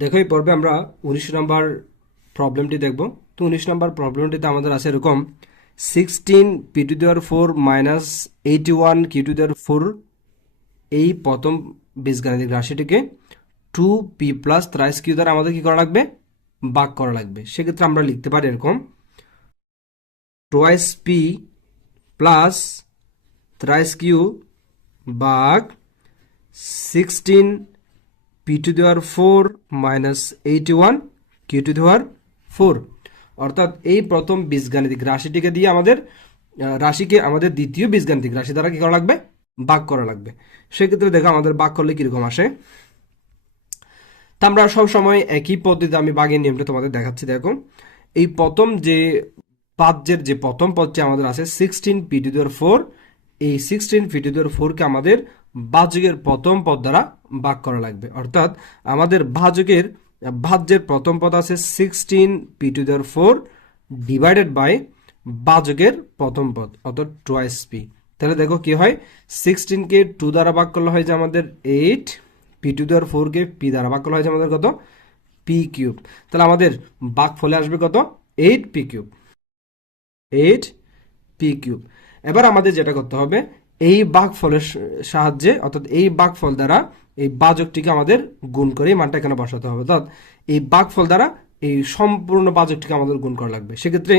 দেখো, এই পর্বে আমরা উনিশ নম্বর প্রবলেমটি দেখব। তো উনিশ নম্বর প্রবলেমটিতে আমাদের আছে এরকম sixteen p to the power four minus eighty one q to the power four এই প্রথম বীজগাণিতিক রাশিটিকে two p plus thrice q দ্বারা আমাদের কী করা লাগবে? বাক করা লাগবে। সেক্ষেত্রে আমরা লিখতে পারি এরকম twice p plus thrice q বাক sixteen p to the power four minus eighty one q to the power four অর্থাৎ এই প্রথম বীজগাণিতিক রাশিটিকে দিয়ে আমাদের রাশিকে আমাদের দ্বিতীয় বীজগাণিতিক রাশি দ্বারা কি করা লাগবে? বাক করা লাগবে। সেক্ষেত্রে দেখো আমাদের বাক করলে কীরকম আসে? তা আমরা সব সময় একই পদ্ধতিতে আমি বাঘের নিয়মটা তোমাদের দেখাচ্ছি, দেখো। এই প্রথম যে পাদ্যের যে প্রথম পদটি আমাদের আছে sixteen p to the power four এই sixteen p to the power ফোরকে আমাদের ভাজকের প্রথম পদ দ্বারা ভাগ করা লাগবে। অর্থাৎ আমাদের ভাজকের ভাজ্যের প্রথম পদ আছে sixteen p to the power four divided by ভাজকের প্রথম পদ, অর্থাৎ টোয়াইস পি তাহলে দেখো কি হয়? সিক্সটিনকে টু দ্বারা ভাগ করলে হয় যে আমাদের এইট পি টু দেওয়ার ফোরকে পি দ্বারা ভাগ করলে হয় যে আমাদের কত? পি কিউব তাহলে আমাদের ভাগ ফলে আসবে কত? Eight p cube eight p cube এবার আমাদের যেটা করতে হবে এই বাঘ ফলের সাহায্যে, অর্থাৎ এই বাঘ ফল দ্বারা এই বাজকটিকে আমাদের গুণ করে এই মানটা এখানে বসাতে হবে। অর্থাৎ এই বাঘ ফল দ্বারা এই সম্পূর্ণ বাজকটিকে আমাদের গুণ করা লাগবে। সেক্ষেত্রে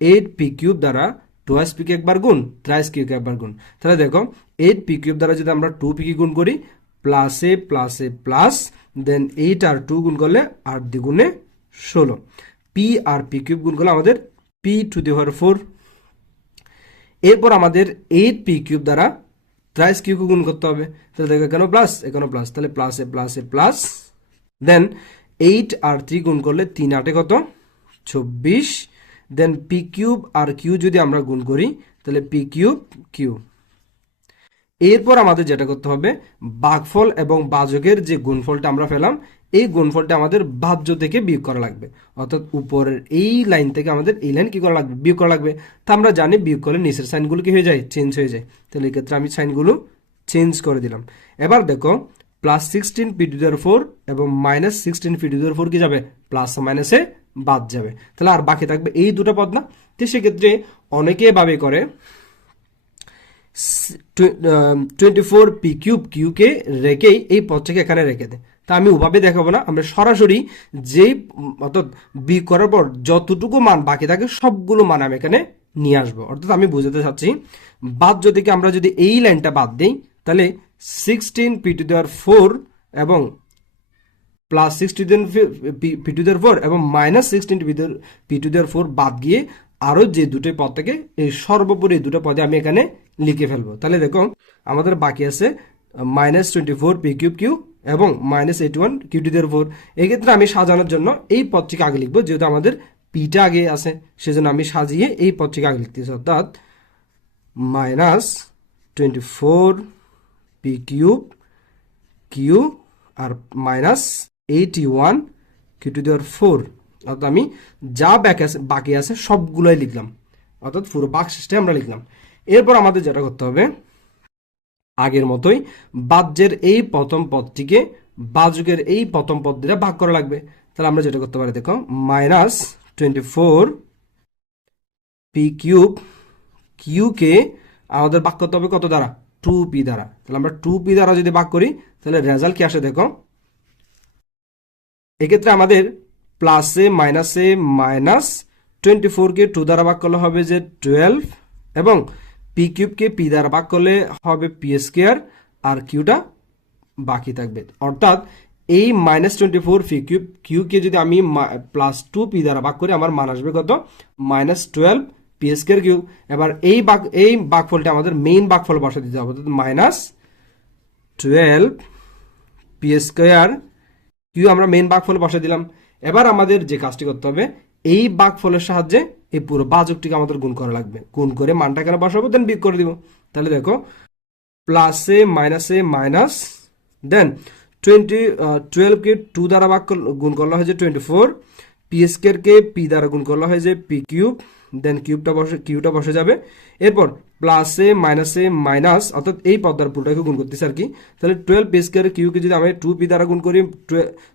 এইট পি কিউব দ্বারা টুয়াইস পিকে একবার গুণ ত্রাইস কিউকে একবার গুণ। তাহলে দেখো এইট পি কিউব দ্বারা যদি আমরা টু পিকে গুণ করি প্লাস এ প্লাস প্লাস দেন এইট আর টু গুণ করলে আট দ্বিগুণে ষোলো। পি আর পি কিউব গুণ করলে আমাদের পি টু দি ফোর এরপর আমাদের এইট পি কিউব দ্বারা ত্রাইস কিউকে গুণ করতে হবে। তাহলে দেখো এখানেও প্লাস এখানেও প্লাস তাহলে প্লাস এ প্লাস এ প্লাস দেন এইট আর থ্রি গুণ করলে তিন আটে কত? চব্বিশ। দেন পি কিউব আর কিউ যদি আমরা গুণ করি, তাহলে পি কিউব কিউ এরপর আমাদের যেটা করতে হবে, বাঘফল এবং বাজকের যে গুণফলটা আমরা পেলাম এই গুণফলটা আমাদের বাহ্য থেকে বিয়োগ করা লাগবে। অর্থাৎ উপরের এই লাইন থেকে আমাদের এই লাইন কি করা লাগবে? বিয়োগ করা লাগবে। তা আমরা জানি বিয়োগ করলে নিচের সাইনগুলো কি হয়ে যায়? চেঞ্জ হয়ে যায়। তাহলে এক্ষেত্রে আমি সাইনগুলো চেঞ্জ করে দিলাম। এবার দেখো plus sixteen p to the power four এবং minus sixteen p to the power four কি যাবে? প্লাস মাইনাসে বাদ যাবে। তাহলে আর বাকি থাকবে এই দুটো পদ না। তো সেক্ষেত্রে অনেকে ভাবে করে টোয়েন্টি ফোর পি কিউব কিউকে রেখেই এই পদটাকে এখানে রেখে দেয়। তা আমি ওভাবে দেখাবো না। আমরা সরাসরি যেই উম, অর্থাৎ বি করার পর যতটুকু মান বাকি থাকে সবগুলো মান আমি এখানে নিয়ে আসব। অর্থাৎ আমি বুঝাতে চাচ্ছি বাদ যদি আমরা যদি এই লাইনটা বাদ দিই তাহলে sixteen p to the power four এবং plus sixteen p to the power four এবং minus sixteen p to the power four বাদ গিয়ে আরও যে দুটো পদ থেকে এই সর্বোপরি দুটো পদে আমি এখানে লিখে ফেলব। তাহলে দেখো আমাদের বাকি আছে minus twenty four p cube q এবং minus eight one q to the power four এক্ষেত্রে আমি সাজানোর জন্য এই পদটিকে আগে লিখব, যেহেতু আমাদের পিটা আগে আছে, সেজন্য আমি সাজিয়ে এই পদটিকে আগে লিখতেছি। অর্থাৎ minus twenty four p cube q R minus eighty one q to the power four অর্থাৎ আমি যা ব্যাক আছে, বাকি আছে সবগুলোই লিখলাম। অর্থাৎ পুরো বাক সিস্টেম আমরা লিখলাম। এরপর আমাদের যেটা করতে হবে আগের মতোই বাহ্যের এই প্রথম পদটিকে বাজুকের এই প্রথম পদ দিয়ে ভাগ করা লাগবে। তাহলে আমরা যেটা করতে পারি দেখো minus twenty four p cube কিউকে আমাদের ভাগ করতে হবে কত দ্বারা? টু পি দ্বারা। তাহলে আমরা টু পি দ্বারা যদি ভাগ করি, তাহলে রেজাল্ট কি আসে দেখো? এক্ষেত্রে আমাদের প্লাসে মাইনাসে মাইনাস টোয়েন্টি ফোরকে টু দ্বারা ভাগ করলে হবে যে টুয়েলভ এবং পি কিউবকে পি দ্বারা ভাগ করলে হবে পি স্কোয়ার আর কিউটা বাকি থাকবে। অর্থাৎ এই minus twenty four p cube কিউকে যদি আমি প্লাস টু পি দ্বারা ভাগ করি, আমার মান আসবে কত? Minus twelve p square q এবার এই বাক এই বাকফলটা আমাদের মেইন বাকফল বসা দিতে হবে, অর্থাৎ minus twelve p square q আমরা মেইন বাকফল বসে দিলাম। এবার আমাদের যে কাজটি করতে হবে, এই বাকফলের সাহায্যে এই পুরো বাজকটিকে আমাদের গুণ করা লাগবে। গুণ করে মানটা কেন বসাবো দেন বিয়োগ করে দিব। তাহলে দেখো প্লাসে মাইনাসে মাইনাস দেন টোয়েন্টি টুয়েলভকে টু দ্বারা বাক্য গুণ করলে হয়েছে টোয়েন্টি ফোর পি স্কোয়ারকে পি দ্বারা গুণ করলে হয়েছে পি কিউব দেন কিউবটা বসে কিউটা বসে যাবে। এরপর প্লাসে মাইনাসে মাইনাস অর্থাৎ এই পদ দ্বারা পুরোটাকে গুণ করতেছে আর কি। তাহলে টুয়েলভ পি স্কোয়ার কিউকে যদি আমি টু পি দ্বারা গুণ করি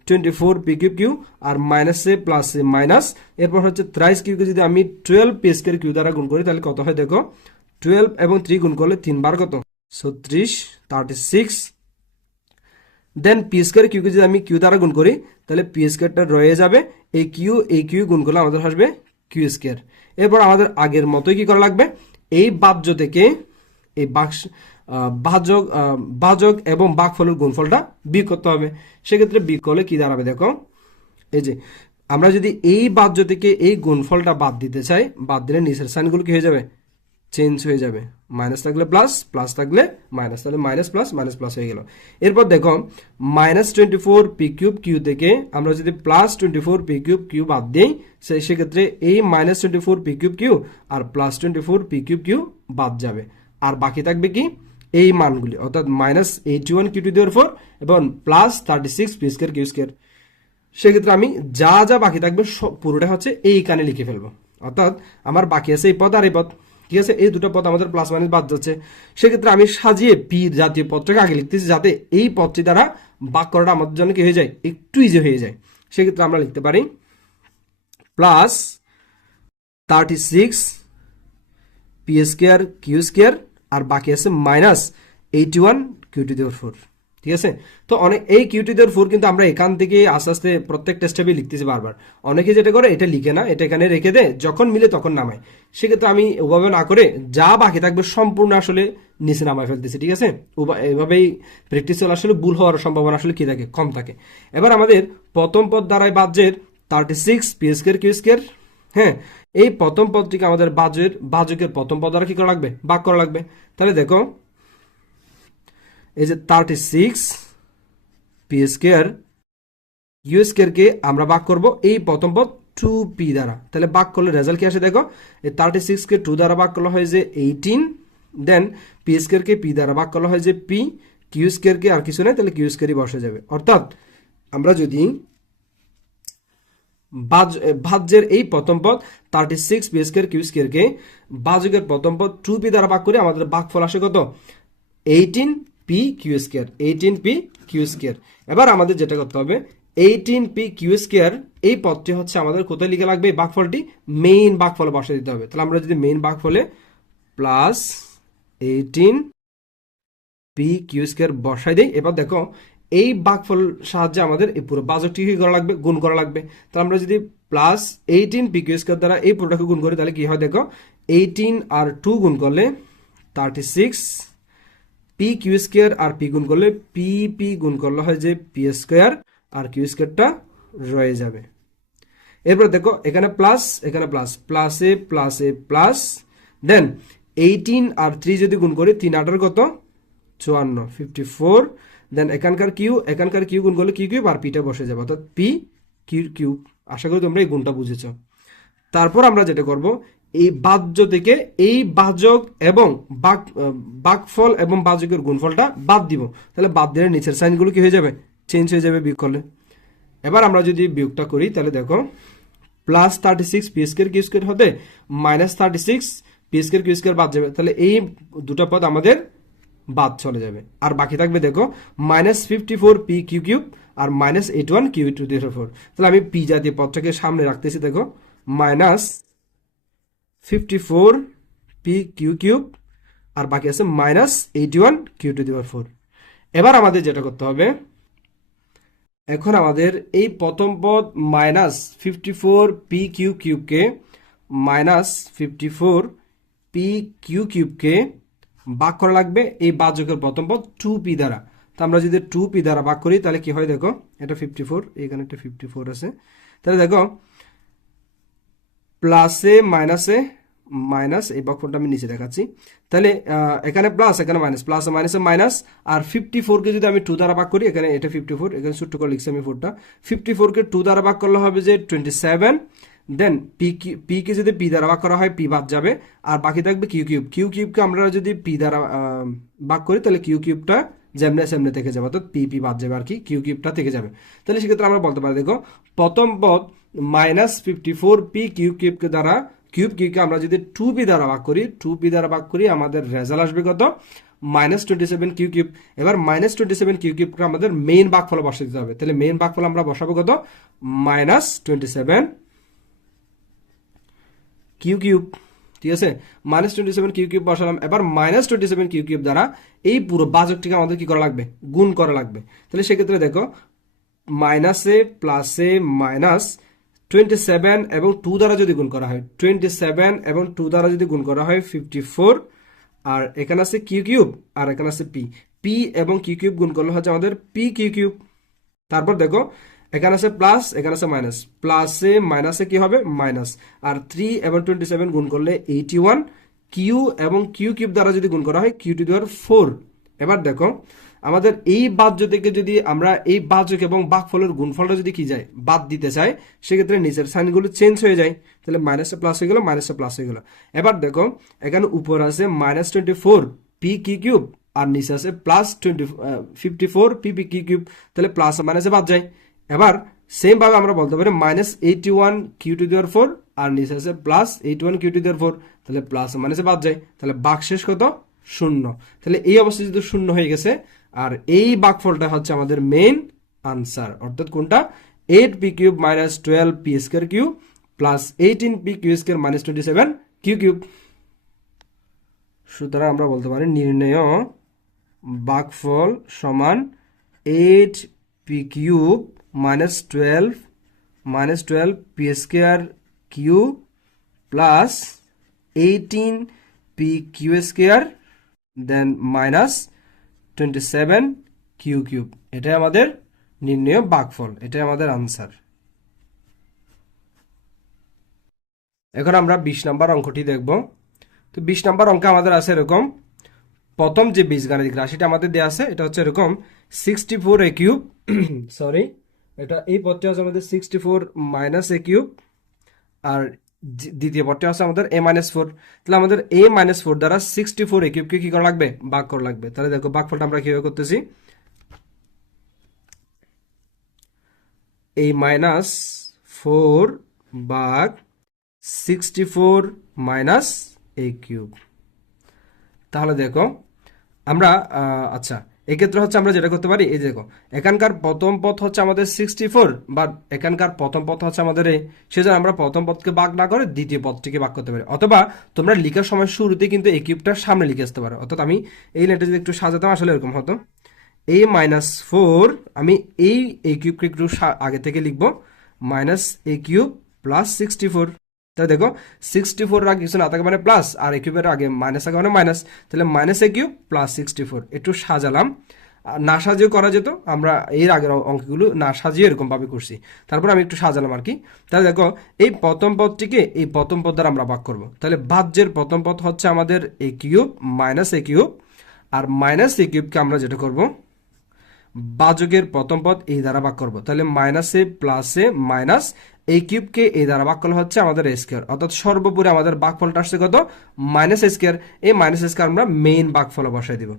twenty four p cube q আর মাইনাসে প্লাসে মাইনাস এরপর হচ্ছে থ্রাইস কিউকে যদি আমি টুয়েলভ পি স্কোয়ার কিউ দ্বারা গুণ করি, তাহলে কত হয় দেখো? টুয়েলভ এবং থ্রি গুণ করলে তিনবার কত? ছত্রিশ thirty six then p square কিউকে যদি আমি কিউ দ্বারা গুণ করি, তাহলে পি স্কোয়ারটা রয়ে যাবে। এই কিউ এই কিউ গুণ করলে আমাদের আসবে কিউ স্কোয়ার এরপর আমাদের আগের মতোই কি করা লাগবে? এই বাহ্য থেকে এই বাক্স ভাজক এবং ভাজক এবং বাঘফলের গুণফলটা বি করতে হবে। সেক্ষেত্রে বিয়োগ করলে কি দাঁড়াবে দেখো? এই যে, আমরা যদি এই বাহ্য থেকে এই গুণফলটা বাদ দিতে চাই, বাদ দিলে নিচের সাইনগুলো কি হয়ে যাবে? চেঞ্জ হয়ে যাবে। মাইনাস থাকলে প্লাস প্লাস থাকলে মাইনাস তাহলে মাইনাস প্লাস মাইনাস প্লাস হয়ে গেল। এরপর দেখো minus twenty four p cube q থেকে আমরা যদি plus twenty four p cube q বাদ দিই, সে- সেক্ষেত্রে এই minus twenty four p cube q আর plus twenty four p cube q বাদ যাবে। আর বাকি থাকবে কি? এই মানগুলি, অর্থাৎ minus eighty one q to the power four এবং plus thirty six p square q square সেক্ষেত্রে আমি যা যা বাকি থাকবে, সব পুরোটা হচ্ছে এই কানে লিখে ফেলব। অর্থাৎ আমার বাকি আছে এই পদ আর এই পদ ঠিক আছে? এই দুটো পদ আমাদের প্লাস মাইনাস বাদ যাচ্ছে। সেক্ষেত্রে আমি সাজিয়ে পি জাতীয় পদটাকে আগে লিখতেছি যাতে এই পদটি দ্বারা বাক করাটা আমাদের জন্য কি হয়ে যায়? একটু ইজি হয়ে যায়। সেক্ষেত্রে আমরা লিখতে পারি plus thirty six p square q square আর বাকি আছে minus eighty one q to the power four ঠিক আছে? তো অনেক, এই কিউটিদের ফোর কিন্তু আমরা এখান থেকে আস্তে আস্তে প্রত্যেকটা স্টেপে লিখতেছি বারবার। অনেকে যেটা করে, এটা লিখে না, এটা এখানে রেখে দেয়, যখন মিলে তখন নামায়। সেক্ষেত্রে আমি ওভাবে না করে যা বাকি থাকবে সম্পূর্ণ আসলে নিচে নামায় ফেলতেছি, ঠিক আছে? এভাবেই প্র্যাকটিস চলে আসলে ভুল হওয়ার সম্ভাবনা আসলে কি থাকে? কম থাকে। এবার আমাদের প্রথম পদ দ্বারাই বাজ্যের thirty six p square q square হ্যাঁ? এই প্রথম পদটিকে আমাদের বাজের বাজকের প্রথম পদ দ্বারা কি করা লাগবে? বাক করা লাগবে। তাহলে দেখো এই যে thirty six p square u স্কোয়ারকে আমরা ভাগ করব এই প্রথম পদ টু পি দ্বারা। তাহলে ভাগ করলে রেজাল্ট কি আসে দেখো? এই থার্টি সিক্সকে টু দ্বারা ভাগ করলে হয় যে এইটিন দেন পি স্কোয়ারকে পি দ্বারা ভাগ করলে হয় যে পি কিউ স্কোয়ারকে আর কিছু নাই, তাহলে কিউ স্কোয়ারই বসে যাবে। অর্থাৎ আমরা যদি ভাজ্যের এই প্রথম পদ thirty six p square q স্কোয়ারকে বাজকের প্রথম পদ টু পি দ্বারা ভাগ করে আমাদের ভাগফল আসে কত? Eighteen p q square eighteen p q square এবার আমাদের যেটা করতে হবে এইটিন পি কিউ স্কোয়ার এই পদটি হচ্ছে আমাদের কোথায় লিখে লাগবে? এই ভাগফলটি মেইন ভাগফলে বসে দিতে হবে। তাহলে আমরা যদি main ভাগফলে plus eighteen p q square বসাই দিই, এবার দেখো, এই ভাগফল সাহায্যে আমাদের এই পুরো বাজকটি কি করা লাগবে? গুণ করা লাগবে। তাহলে আমরা যদি plus eighteen p q square দ্বারা এই পুরোটাকে গুণ করি, তাহলে কি হয় দেখো এইটিন আর টু গুণ করলে thirty six p q square আর পি গুণ করলে পি পি গুণ করলে হয় যে পি স্কোয়ার আর কিউ স্কোয়ারটা রয়ে যাবে। এরপর দেখো, এখানে প্লাস এখানে প্লাস প্লাসে প্লাসে প্লাস দেন এইটিন আর থ্রি যদি গুণ করি, তিন আটার কত? চুয়ান্ন ফিফটি ফোর দেন এখানকার কিউ এখানকার কিউ গুণ করলে কিউ কিউব আর পিটা বসে যাবে। অর্থাৎ পি কিউ কিউব। আশা করি তোমরা এই গুণটা বুঝেছ। তারপর আমরা যেটা করব এই বাহ্য থেকে এই বাজক এবং বাক বাকফল এবং বাজকের গুণফলটা বাদ দিব। তাহলে বাদ দিলে নিচের সাইনগুলো কি হয়ে যাবে? চেঞ্জ হয়ে যাবে বিয়োগ করলে। এবার আমরা যদি বিয়োগটা করি, তাহলে দেখো plus thirty six p square q square হতে minus thirty six p square q square বাদ যাবে। তাহলে এই দুটো পদ আমাদের বাদ চলে যাবে। আর বাকি থাকবে দেখো minus fifty four p q cube R minus eight one q to zero four তাহলে আমি পি জাতীয় পদটাকে সামনে রাখতেছি, দেখো minus fifty four p q cube আর বাকি আছে minus eighty one q to the power four এবার আমাদের যেটা করতে হবে, এখন আমাদের এই প্রথম পদ minus fifty four p q কিউবকে minus fifty four p q কিউবকে ভাগ করা লাগবে এই বাজকের প্রথম পদ টু পি দ্বারা। তো আমরা যদি টু পি দ্বারা ভাগ করি, তাহলে কি হয় দেখো, এটা ফিফটি ফোর এখানে একটা ফিফটি ফোর আছে। তাহলে দেখো প্লাসে মাইনাসে মাইনাস এই বক্রটা আমি নিচে দেখাচ্ছি। তাহলে এখানে প্লাস এখানে মাইনাস প্লাস মাইনাসে মাইনাস আর ফিফটি ফোরকে যদি আমি টু দ্বারা ভাগ করি, এখানে এটা ফিফটি ফোর এখানে ছোট্ট করে লিখছি আমি ফোরটা ফিফটি ফোরকে টু দ্বারা ভাগ করলে হবে যে twenty seven then p p কে যদি পি দ্বারা ভাগ করা হয় পি বাদ যাবে। আর বাকি থাকবে কিউ কিউব কিউ কিউবকে আমরা যদি পি দ্বারা ভাগ করি, তাহলে কিউ কিউবটা যেমনে সেমনে থেকে যাবে, অর্থাৎ পি পি বাদ যাবে আর কি কিউ কিউবটা থেকে যাবে। তাহলে সেক্ষেত্রে আমরা বলতে পারি, দেখো, প্রথম পদ minus fifty four p cube কিউবকে দ্বারা কিউব কিউবকে আমরা যদি টু পি দ্বারা ভাগ করি টু পি দ্বারা ভাগ করি আমাদের রেজাল্ট আসবে কত? Minus twenty seven q cube. এবার মাইনাস টোয়েন্টি সেভেন কিউ কিউবকে আমাদের মেইন ভাগফল বসে দিতে হবে। তাহলে মেইন ভাগফল আমরা বসাবো কত? Minus twenty seven q cube. ঠিক আছে? Minus twenty seven q cube বসালাম। এবার minus twenty seven q cube দ্বারা এই পুরো বাজকটিকে আমাদের কি করা লাগবে? গুণ করা লাগবে। তাহলে সেক্ষেত্রে দেখো মাইনাসে প্লাসে মাইনাস টোয়েন্টি সেভেন এবং টু দ্বারা যদি গুণ করা হয় টোয়েন্টি সেভেন এবং টু দ্বারা যদি গুণ করা হয় ফিফটি ফোর আর এখানে আছে কিউ কিউব আর এখানে আছে পি পি এবং কিউ কিউব গুণ করলে হচ্ছে আমাদের পি কিউ কিউব তারপর দেখো, এখানে আছে প্লাস এখানে আছে মাইনাস প্লাসে মাইনাসে কি হবে? মাইনাস আর থ্রি এবং টোয়েন্টি সেভেন গুণ করলে এইটি ওয়ান কিউ এবং কিউ কিউব দ্বারা যদি গুণ করা হয় কিউ টু দেওয়ার ফোর এবার দেখো আমাদের এই বাদ্য থেকে যদি আমরা এই বাজক এবং বাঘফলের গুণফলটা যদি কি যায়, বাদ দিতে চাই, সেক্ষেত্রে নিচের সাইনগুলো চেঞ্জ হয়ে যায়। তাহলে মাইনাসে প্লাস হয়ে গেল মাইনাসে প্লাস হয়ে গেল। এবার দেখো, এখানে উপর আছে minus twenty four p q cube আর নিচে আছে plus twenty fifty four p p q cube তাহলে প্লাস মাইনাসে বাদ যায়। এবার সেম ভাবে আমরা বলতে পারি minus eighty one q to the power four আর নিচে আছে plus eighty one q to the power four তাহলে প্লাস মাইনাসে বাদ যায়। তাহলে বাক শেষ কত? শূন্য। তাহলে এই অবস্থায় যদি শূন্য হয়ে গেছে আর এই বাকফলটা হচ্ছে আমাদের মেইন আনসার অর্থাৎ কোনটা? Eight p cube minus twelve p square q plus eighteen p q square minus twenty seven q cube সুতরাং আমরা বলতে পারি নির্ণয় বাকফল সমান eight p cube minus twelve minus twelve p square q plus eighteen p q square then minus twenty seven q cube এটাই আমাদের নির্ণয় বাকফল, এটাই আমাদের আনসার এখন আমরা বিশ নাম্বার অঙ্কটি দেখব। তো বিশ নাম্বার অঙ্কে আমাদের আছে এরকম, প্রথম যে বীজগাণিতিক রাশিটা আমাদের দেওয়া আছে, এটা হচ্ছে এরকম sixty four a cube sorry এটা এই পদটি আছে আমাদের sixty four minus a cube আর দ্বিতীয় পদটি আছে আমাদের এ মাইনাস ফোর তাহলে আমাদের এ মাইনাস ফোর দ্বারা সিক্সটি ফোর এ কিউবকে কি করা লাগবে? ভাগ করা লাগবে। তাহলে দেখো ভাগফলটা আমরা কীভাবে করতেছি? এই মাইনাস ফোর ভাগ sixty four minus a cube তাহলে দেখো আমরা আচ্ছা এক্ষেত্রে হচ্ছে আমরা যেটা করতে পারি, এই দেখো, এখানকার প্রথম পথ হচ্ছে আমাদের সিক্সটি ফোর বা এখানকার প্রথম পথ হচ্ছে আমাদের এই, সেজন্য আমরা প্রথম পথকে ভাগ না করে দ্বিতীয় পথটিকে ভাগ করতে পারি। অথবা তোমরা লিখার সময় শুরুতে কিন্তু এই কিউবটার সামনে লিখে আসতে পারো। অর্থাৎ আমি এই লেটার যদি একটু সাজাতাম, আসলে এরকম হতো। এ মাইনাস ফোর আমি এই এই কিউবকে একটু আগে থেকে লিখব minus a cube plus sixty four তাহলে দেখো সিক্সটি ফোর কিছু না থাকে মানে প্লাস আর এ কিউবের আগে মাইনাস থাকে মানে মাইনাস তাহলে minus a cube plus sixty four একটু সাজালাম। না সাজিয়েও করা যেত, আমরা এর আগের অঙ্কগুলো না সাজিয়ে এরকম ভাবে করছি। তারপর আমি একটু সাজালাম আর কি। তাহলে দেখো, এই প্রথম পদটিকে এই প্রথম পদ দ্বারা আমরা ভাগ করব। তাহলে ভাজ্যের প্রথম পদ হচ্ছে আমাদের a cube minus a cube R minus a কিউবকে আমরা যেটা করব? বাজকের প্রথম পদ এই দ্বারা ভাগ করব। তাহলে মাইনাসে প্লাসে মাইনাস এই কিউবকে এই দ্বারা ভাগ করলে হচ্ছে আমাদের স্কোয়ার অর্থাৎ সর্বোপরি আমাদের ভাগফলটা আসছে কত? মাইনাস স্কোয়ার এই মাইনাস স্কোয়ার আমরা মেইন ভাগফলে বসাই দিব।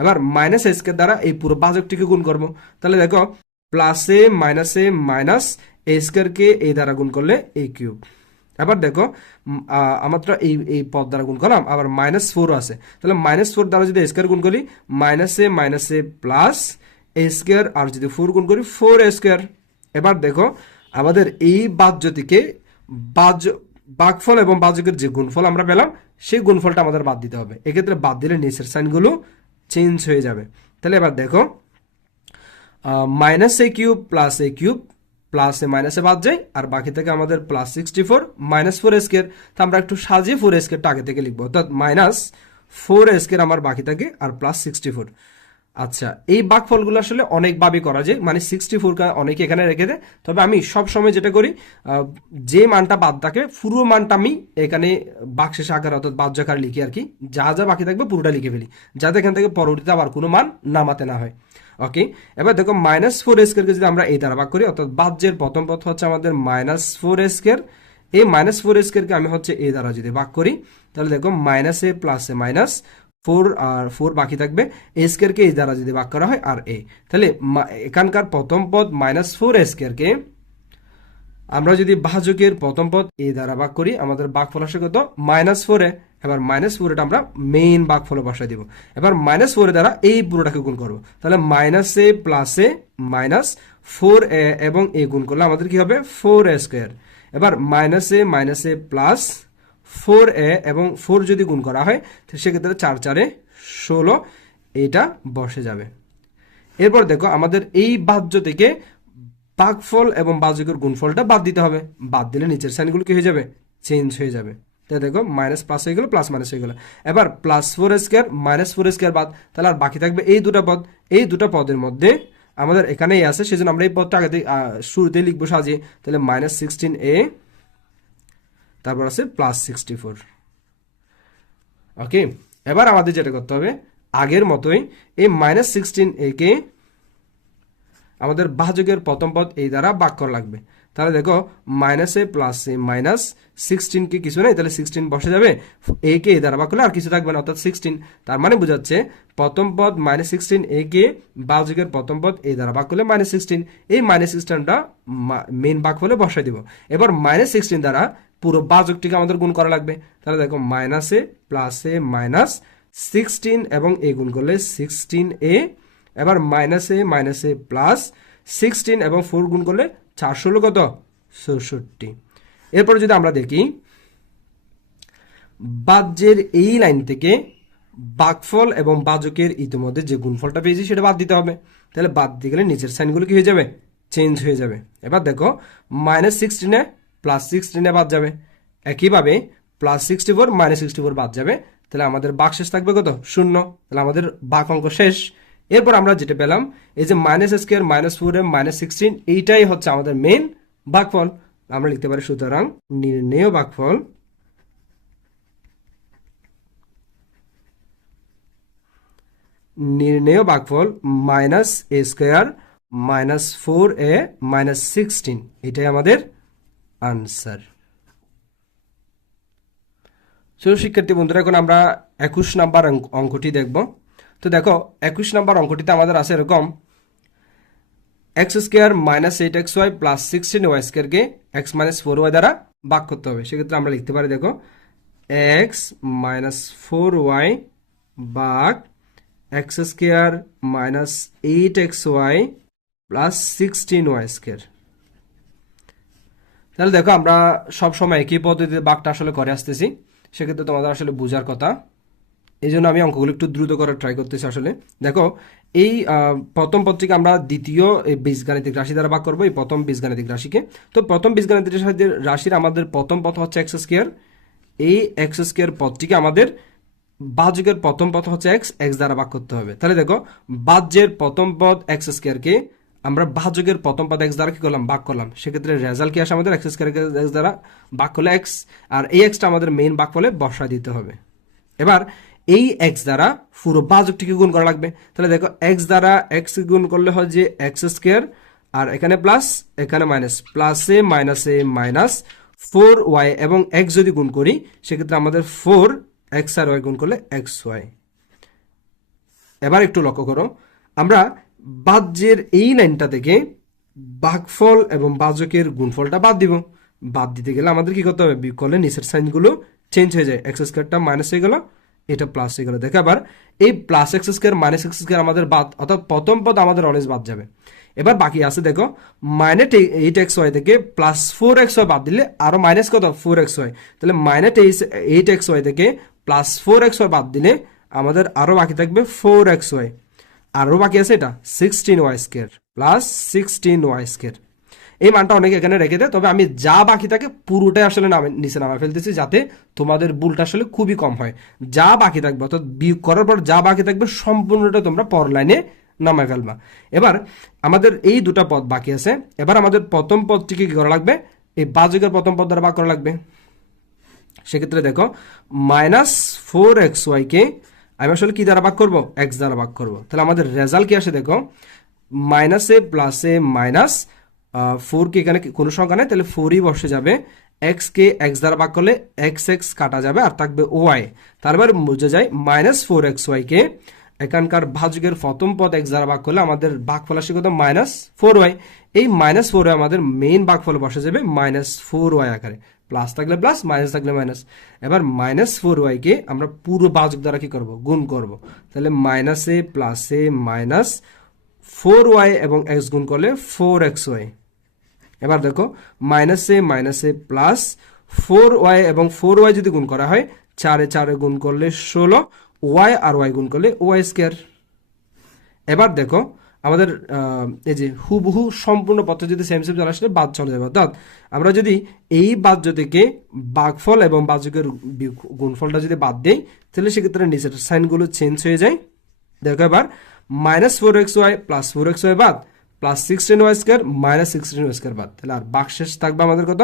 এবার মাইনাস স্কোয়ার দ্বারা এই পুরো বাজকটিকে গুণ করব। তাহলে দেখো প্লাসে মাইনাসে মাইনাস এ স্কোয়ারকে এই দ্বারা গুণ করলে এই কিউব। এবার দেখো আমরা এই এই পদ দ্বারা গুণ করলাম। আবার মাইনাস ফোরও আছে। তাহলে মাইনাস ফোর দ্বারা যদি স্কোয়ার গুণ করি মাইনাসে মাইনাসে প্লাস এ স্কোয়ার আর যদি ফোর গুণ করি ফোর স্কোয়ার এবার দেখো আমাদের এই বাজ্যটিকে বাজ বাঘফল এবং বাজকের যে গুণফল আমরা পেলাম, সেই গুণফলটা আমাদের বাদ দিতে হবে। এক্ষেত্রে বাদ দিলে নিচের সাইনগুলো চেঞ্জ হয়ে যাবে। তাহলে এবার দেখো minus a cube plus a cube plus এ মাইনাসে বাদ যায়, আর বাকি থেকে আমাদের plus sixty four minus four square তো আমরা একটু সাজিয়ে ফোর স্কেয়ারটা আগে থেকে লিখব। অর্থাৎ মাইনাস ফোর স্কেয়ার আমার বাকি থাকে, আর প্লাস সিক্সটি ফোর আচ্ছা এই বাকফলগুলো আসলে অনেকভাবে করা যায় মানে সিক্সটি ফোর অনেকে এখানে রেখে দেয়। তবে আমি সব সময় যেটা করি যে মানটা বাদ থাকে, পুরো মানটা আমি এখানে বাক্সেস আকার অর্থাৎ বাহ্য আকার লিখি আর কি। যা যা বাকি থাকবে পুরোটা লিখে ফেলি, যাতে এখান থেকে পরবর্তীতে আবার কোনো মান নামাতে না হয়। ওকে এবার দেখো মাইনাস ফোর স্কোয়ারকে যদি আমরা এই দ্বারা ভাগ করি, অর্থাৎ বাহ্যের প্রথম পথ হচ্ছে আমাদের মাইনাস ফোর স্কোয়ার এই মাইনাস ফোর স্কোয়ারকে আমি হচ্ছে এই দ্বারা যদি ভাগ করি, তাহলে দেখো মাইনাস এ প্লাস এ মাইনাস ফোর আর ফোর বাকি থাকবে। এ স্কোয়ারকে এই দ্বারা যদি ভাগ করা হয়, আর এ তাহলে এখানকার প্রথম পদ মাইনাস ফোর স্কোয়ারকে আমরা যদি ভাজকের প্রথম পদ এ দ্বারা ভাগ করি, আমাদের ভাগফল আসে কত? মাইনাস ফোরে এবার মাইনাস ফোরটা আমরা মেইন ভাগফলে বসাই দিব। এবার মাইনাস ফোর দ্বারা এই পুরোটাকে গুণ করব। তাহলে minus A plus A minus four a এবং এ গুণ করলে আমাদের কি হবে? ফোর এ স্কোয়ার এবার minus A minus A plus four a এবং ফোর যদি গুণ করা হয়, তো সেক্ষেত্রে চার চারে ষোলো, এটা বসে যাবে। এরপর দেখো, আমাদের এই বাহ্য থেকে ভাগফল এবং বাহ্যকের গুণফলটা বাদ দিতে হবে। বাদ দিলে নিচের সাইনগুলো কি হয়ে যাবে? চেঞ্জ হয়ে যাবে। তাই দেখো, মাইনাস প্লাস হয়ে গেলো, প্লাস মাইনাস হয়ে গেলো। এবার plus four square, minus four square বাদ, তাহলে আর বাকি থাকবে এই দুটো পদ। এই দুটো পদের মধ্যে আমাদের এখানেই আছে, সেজন্য আমরা এই পদটা আগে শুরুতেই লিখব সাজিয়ে। তাহলে মাইনাস সিক্সটিন এ তারপর আছে প্লাস সিক্সটি ফোর ওকে এবার আমাদের যেটা করতে হবে, আগের মতোই এই মাইনাস সিক্সটিন এ কে আমাদের ভাজকের প্রথম পদ এই দ্বারা বাক করা লাগবে। তাহলে দেখো মাইনাস এ প্লাস এ মাইনাস সিক্সটিন কি কিছু নেই, তাহলে সিক্সটিন বসে যাবে। এ কে এই দ্বারা ভাগ করলে আর কিছু থাকবে না, অর্থাৎ সিক্সটিন তার মানে বোঝাচ্ছে প্রথম পদ মাইনাস সিক্সটিন এ কে ভাজকের প্রথম পদ এই দ্বারা বাক করলে মাইনাস সিক্সটিন এই মাইনাস সিক্সটিনটা মেন বাক হলে বসাই দিব। এবার মাইনাস সিক্সটিন দ্বারা পুরো বাজকটিকে আমাদের গুণ করা লাগবে। তাহলে দেখো মাইনাস এ প্লাস এ মাইনাস সিক্সটিন এবং এ গুণ করলে সিক্সটিন এ এবার মাইনাস এ মাইনাস এ প্লাস সিক্সটিন এবং ফোর গুণ করলে চারশো কত? চৌষট্টি। এরপরে যদি আমরা দেখি বাজ্যের এই লাইন থেকে বাকফল এবং বাজকের ইতিমধ্যে যে গুণফলটা পেয়েছি সেটা বাদ দিতে হবে। তাহলে বাদ দিয়ে গেলে নিচের সাইনগুলো কি হয়ে যাবে? চেঞ্জ হয়ে যাবে। এবার দেখো মাইনাস সিক্সটিনে প্লাস সিক্সটিনে বাদ যাবে। একইভাবে plus sixty four minus sixty four বাদ যাবে। তাহলে আমাদের বাক শেষ থাকবে কত? শূন্য। তাহলে আমাদের বাক অঙ্ক শেষ। এরপর আমরা যেটা পেলাম, এই যে minus square minus four m minus sixteen এইটাই হচ্ছে আমাদের মেন ভাগফল। আমরা লিখতে পারি সুতরাং নির্ণেয় ভাগফল নির্ণেয় ভাগফল minus a square minus four a minus sixteen এটাই আমাদের আনসার। সো শিক্ষার্থী বন্ধুরা, এখন আমরা একুশ নাম্বার অঙ্ক- অঙ্কটি দেখব। তো দেখো, একুশ নাম্বার অঙ্কটিতে আমাদের আছে এরকম x square minus eight x y plus sixteen y স্কোয়ারকে এক্স মাইনাস ফোর ওয়াই দ্বারা বাক করতে হবে। সেক্ষেত্রে আমরা লিখতে পারি, দেখো এক্স মাইনাস ফোর ওয়াই ভাগ x square minus eight x y plus sixteen y square তাহলে দেখো, আমরা সব সময় একই পদ্ধতিতে বাঘটা আসলে করে আসতেছি। সেক্ষেত্রে তোমাদের আসলে বোঝার কথা। এই জন্য আমি অঙ্কগুলো একটু দ্রুত করার ট্রাই করতেছি আসলে। দেখো, এই প্রথম পত্রিকা আমরা দ্বিতীয় এই বীজগাণিতিক রাশি দ্বারা ভাগ করব, এই প্রথম বীজগাণিতিক রাশিকে। তো প্রথম বীজগাণিতিক রাশির রাশির আমাদের প্রথম পথ হচ্ছে এক্স স্কোয়ার এই এক্স স্কোয়ার পদটিকে আমাদের বাহ্যকের প্রথম পথ হচ্ছে এক্স এক্স দ্বারা ভাগ করতে হবে। তাহলে দেখো, বাহ্যের প্রথম পদ এক্স স্কোয়ারকে আমরা বাহ্যকের প্রথম পদ এক্স দ্বারা কি করলাম? ভাগ করলাম। সেক্ষেত্রে রেজাল্ট কি আসে আমাদের? এক্স স্কোয়ারকে এক্স দ্বারা ভাগ করলে এক্স আর এই এক্সটা আমাদের মেইন ভাগ ফলে বসা দিতে হবে। এবার এই এক্স দ্বারা পুরো বাজকটিকে গুণ করা লাগবে। তাহলে দেখো এক্স দ্বারা এক্স গুণ করলে হয় যে এক্স স্কোয়ার আর এখানে প্লাস এখানে মাইনাস প্লাসে মাইনাসে মাইনাস ফোর ওয়াই এবং এক্স যদি গুণ করি, সেক্ষেত্রে আমাদের ফোর এক্স আর ওয়াই গুণ করলে এক্স ওয়াই এবার একটু লক্ষ্য করো। আমরা বাহ্যের এই লাইনটা থেকে ভাগফল এবং বাজকের গুণফলটা বাদ দিব। বাদ দিতে গেলে আমাদের কি করতে হবে? বিকলে নিচের সাইনগুলো চেঞ্জ হয়ে যায়। এক্স স্কোয়ারটা মাইনাস হয়ে গেল, এটা প্লাস হয়ে গেল। দেখো আবার, এই plus x square minus x square আমাদের বাদ, অর্থাৎ প্রথম পদ আমাদের অলওয়েজ বাদ যাবে। এবার বাকি আছে দেখো মাইনাস এইট এক্স ওয়াই থেকে প্লাস ফোর এক্স ওয়াই বাদ দিলে আরও মাইনাস কত? ফোর এক্স ওয়াই তাহলে মাইনাস এইট এক্স ওয়াই থেকে প্লাস ফোর এক্স ওয়াই বাদ দিলে আমাদের আরও বাকি থাকবে ফোর এক্স ওয়াই আরও বাকি আছে এটা? Sixteen y square plus sixteen y square এই মানটা অনেকে এখানে রেখে দেয়, তবে আমি যা বাকি থাকে পুরোটাই আসলে নামে নিচে নামা ফেলতেছি যাতে তোমাদের ভুলটা আসলে খুবই কম হয়। যা বাকি থাকবে, অর্থাৎ বিয়োগ করার পর যা বাকি থাকবে সম্পূর্ণটা তোমরা পর লাইনে নামায় ফেলবা। এবার আমাদের এই দুটা পদ বাকি আছে। এবার আমাদের প্রথম পদটিকে কি করা লাগবে? এই বাজকের প্রথম পদ দ্বারা ভাগ করা লাগবে। সেক্ষেত্রে দেখো মাইনাস ফোর এক্স ওয়াইকে আমি আসলে কি দ্বারা ভাগ করব? এক্স দ্বারা ভাগ করব। তাহলে আমাদের রেজাল্ট কি আসে দেখো? মাইনাসে প্লাসে মাইনাস ফোর কে এখানে কোনো সংখ্যা নেই, তাহলে ফোরই বসে যাবে। এক্স কে এক্স দ্বারা ভাগ করলে এক্স এক্স কাটা যাবে আর থাকবে ওয়াই তারপর বোঝা যায় মাইনাস ফোর এক্স ওয়াই কে এখানকার ভাজকের প্রথম পদ এক্স দ্বারা ভাগ করলে আমাদের ভাগফল আসে কত? মাইনাস ফোর ওয়াই এই মাইনাস ফোর ওয়াই আমাদের মেইন ভাগফল বসে যাবে মাইনাস ফোর ওয়াই আকারে। প্লাস থাকলে প্লাস মাইনাস থাকলে মাইনাস এবার মাইনাস ফোর ওয়াইকে আমরা পুরো ভাজক দ্বারা কি করব? গুণ করব। তাহলে মাইনাসে প্লাসে মাইনাস ফোর ওয়াই এবং এক্স গুণ করলে ফোর এক্স ওয়াই এবার দেখো মাইনাসে মাইনাসে প্লাস ফোর ওয়াই এবং ফোর ওয়াই যদি গুণ করা হয়, চারে চারে গুণ করলে ষোলো ওয়াই আর ওয়াই গুণ করলে ওয়াই স্কোয়ার এবার দেখো আমাদের এই যে হুবহু সম্পূর্ণ পত্র যদি সেম সেম চলে আসলে বাদ চলে যাবে। অর্থাৎ আমরা যদি এই বাদ্য থেকে বাঘফল এবং বাজকের গুণফলটা যদি বাদ দেই, তাহলে সেক্ষেত্রে নিচের সাইনগুলো চেঞ্জ হয়ে যায়। দেখো এবার minus four x y plus four x y বাদ plus sixteen y square minus sixteen y square বাদ। তাহলে আর বাকশেষ থাকবে আমাদের কত?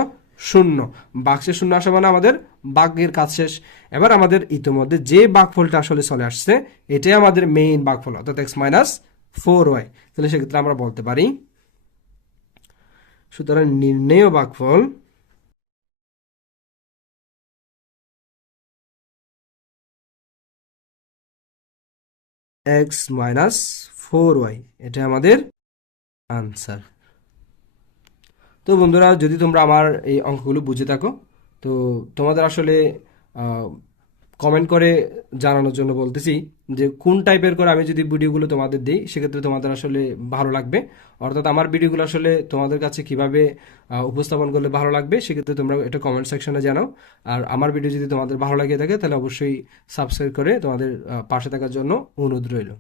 শূন্য। বাক্সের শূন্য আসা মানে আমাদের বাঘের কাজ শেষ। এবার আমাদের ইতিমধ্যে যে বাঘফলটা আসলে চলে আসছে, এটাই আমাদের মেইন বাঘফল অর্থাৎ এক্স মাইনাস ফোর ওয়াই। তাহলে সেক্ষেত্রে আমরা বলতে পারি, সুতরাং নির্ণেয় বাকফল এক্স মাইনাস ফোর ওয়াই। এটা আমাদের আনসার। তো বন্ধুরা, যদি তোমরা আমার এই অঙ্কগুলো বুঝে থাকো, তো তোমাদের আসলে কমেন্ট করে জানানোর জন্য বলতেছি যে, কোন টাইপের করে আমি যদি ভিডিওগুলো তোমাদের দিই, সেক্ষেত্রে তোমাদের আসলে ভালো লাগবে। অর্থাৎ আমার ভিডিওগুলো আসলে তোমাদের কাছে কীভাবে উপস্থাপন করলে ভালো লাগবে, সেক্ষেত্রে তোমরা এটা কমেন্ট সেকশনে জানাও। আর আমার ভিডিও যদি তোমাদের ভালো লাগে থাকে, তাহলে অবশ্যই সাবস্ক্রাইব করে তোমাদের পাশে থাকার জন্য অনুরোধ রইল।